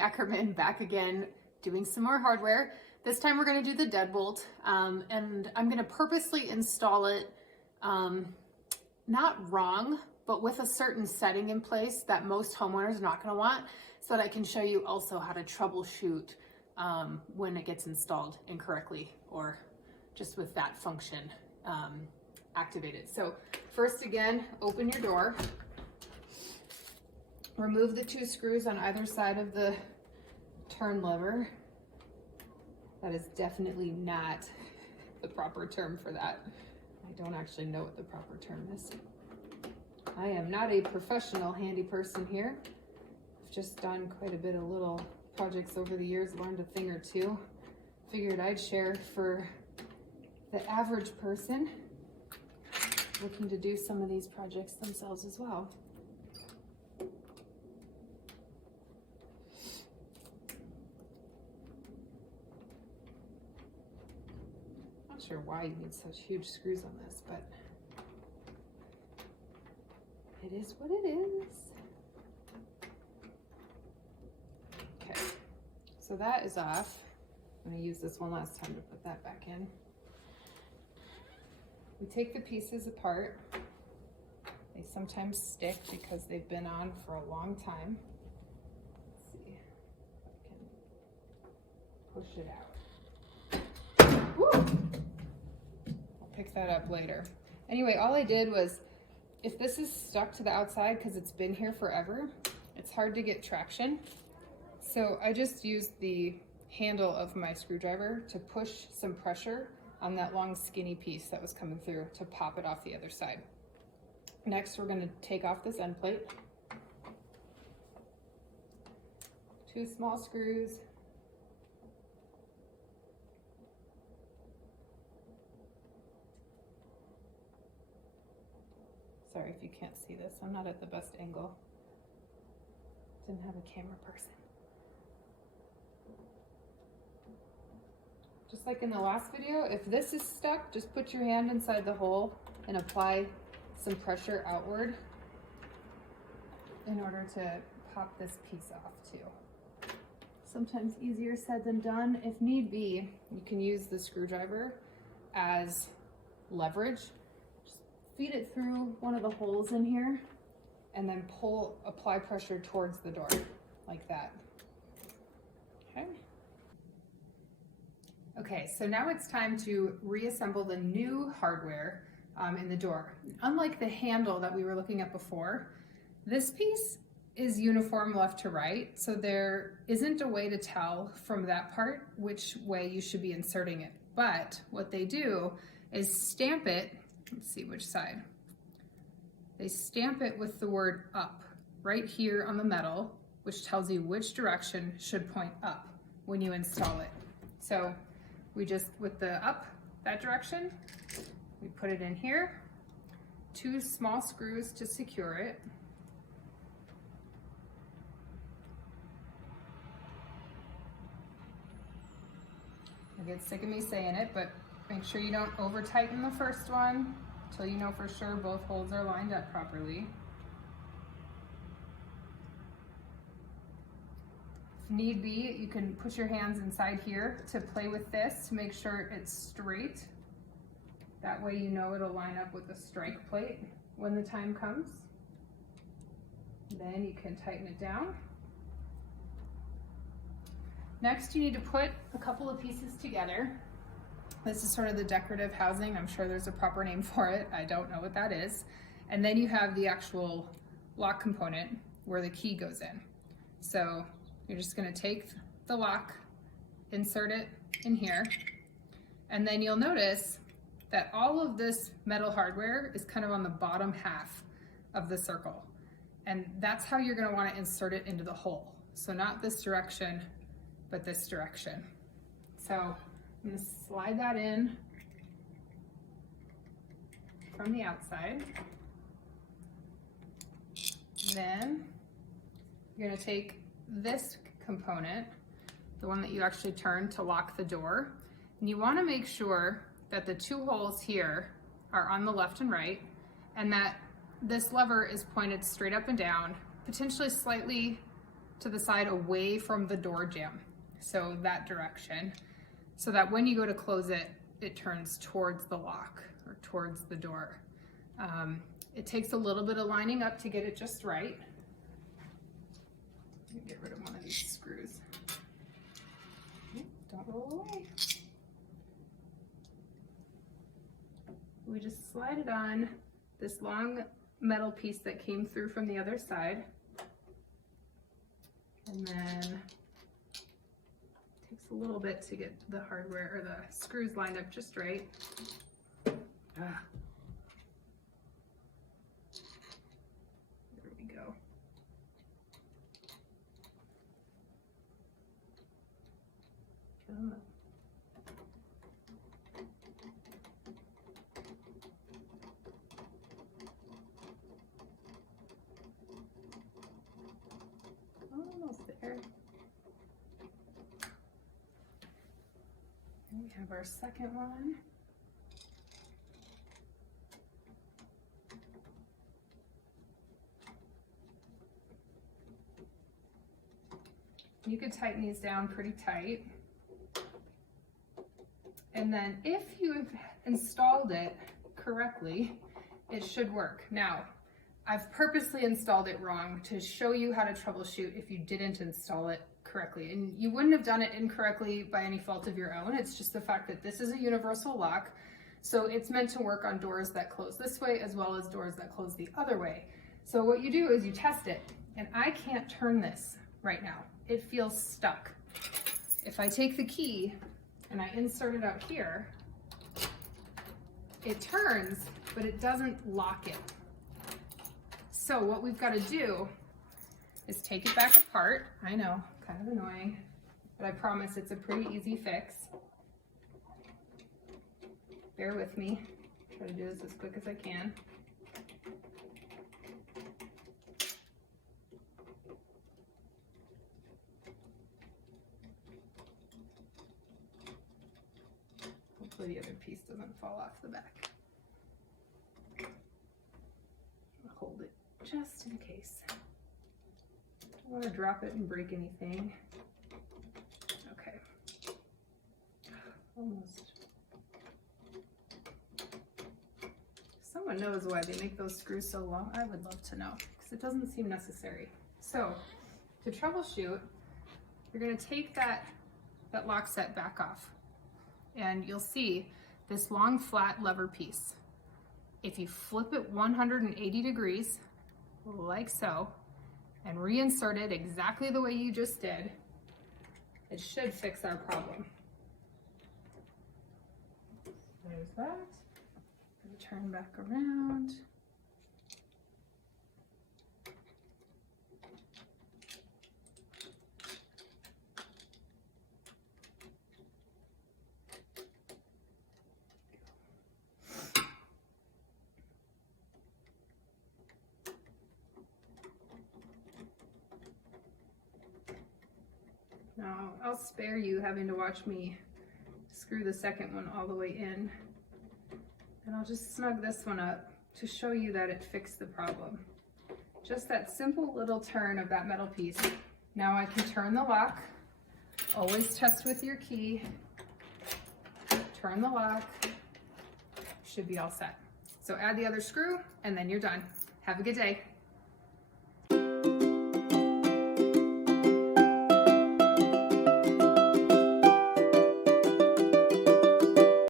Ackerman back again doing some more hardware. This time we're going to do the Deadbolt, and I'm going to purposely install it not wrong, but with a certain setting in place that most homeowners are not going to want, so that I can show you also how to troubleshoot when it gets installed incorrectly or just with that function activated. So first, again, open your door. Remove the 2 screws on either side of the turn lever. That is definitely not the proper term for that. I don't actually know what the proper term is. I am not a professional handy person here. I've just done quite a bit of little projects over the years, learned a thing or two. Figured I'd share for the average person looking to do some of these projects themselves as well. Not sure why you need such huge screws on this, but it is what it is. Okay, so that is off. I'm going to use this one last time to put that back in. We take the pieces apart. They sometimes stick because they've been on for a long time. Let's see if I can push it out. Woo! I'll pick that up later. Anyway, all I did was, if this is stuck to the outside because it's been here forever, it's hard to get traction. So I just used the handle of my screwdriver to push some pressure on that long skinny piece that was coming through to pop it off the other side. Next, we're going to take off this end plate. 2 small screws. Sorry if you can't see this, I'm not at the best angle. Didn't have a camera person. Just like in the last video, if this is stuck, just put your hand inside the hole and apply some pressure outward in order to pop this piece off too. Sometimes easier said than done. If need be, you can use the screwdriver as leverage. Just feed it through one of the holes in here and then apply pressure towards the door like that. Okay. Okay, so now it's time to reassemble the new hardware in the door. Unlike the handle that we were looking at before, this piece is uniform left to right, so there isn't a way to tell from that part which way you should be inserting it. But what they do is stamp it, let's see which side. They stamp it with the word up right here on the metal, which tells you which direction should point up when you install it. So we just, with the up, that direction, we put it in here, 2 small screws to secure it. I get sick of me saying it, but make sure you don't over tighten the first one until you know for sure both holes are lined up properly. Need be, you can put your hands inside here to play with this to make sure it's straight. That way you know it'll line up with the strike plate when the time comes. Then you can tighten it down. Next, you need to put a couple of pieces together. This is sort of the decorative housing. I'm sure there's a proper name for it. I don't know what that is. And then you have the actual lock component where the key goes in. So you're just going to take the lock, insert it in here, and then you'll notice that all of this metal hardware is kind of on the bottom half of the circle. And that's how you're going to want to insert it into the hole. So not this direction, but this direction. So I'm going to slide that in from the outside. Then you're going to take this component, the one that you actually turn to lock the door, and you want to make sure that the 2 holes here are on the left and right, and that this lever is pointed straight up and down, potentially slightly to the side away from the door jamb. So that direction, so that when you go to close it, it turns towards the lock or towards the door. It takes a little bit of lining up to get it just right. Let me get rid of one of these screws. Don't roll away. We just slide it on this long metal piece that came through from the other side. And then it takes a little bit to get the hardware or the screws lined up just right. Ah. There we go. Come on. Almost there. And we have our second one. You could tighten these down pretty tight. And then if you've installed it correctly, it should work. Now, I've purposely installed it wrong to show you how to troubleshoot if you didn't install it correctly. And you wouldn't have done it incorrectly by any fault of your own. It's just the fact that this is a universal lock. So it's meant to work on doors that close this way as well as doors that close the other way. So what you do is you test it. And I can't turn this right now. It feels stuck. If I take the key and I insert it out here, it turns, but it doesn't lock it. So what we've got to do is take it back apart. I know, kind of annoying, but I promise it's a pretty easy fix. Bear with me. Try to do this as quick as I can. Hopefully the other piece doesn't fall off the back. I'll hold it just in case. Don't want to drop it and break anything. Okay. Almost. Someone knows why they make those screws so long. I would love to know, because it doesn't seem necessary. So, to troubleshoot, you're going to take that lock set back off. And you'll see this long flat lever piece. If you flip it 180 degrees, like so, and reinsert it exactly the way you just did, it should fix our problem. There's that. Turn back around. Now, I'll spare you having to watch me screw the second one all the way in. And I'll just snug this one up to show you that it fixed the problem. Just that simple little turn of that metal piece. Now I can turn the lock. Always test with your key. Turn the lock. Should be all set. So add the other screw and then you're done. Have a good day.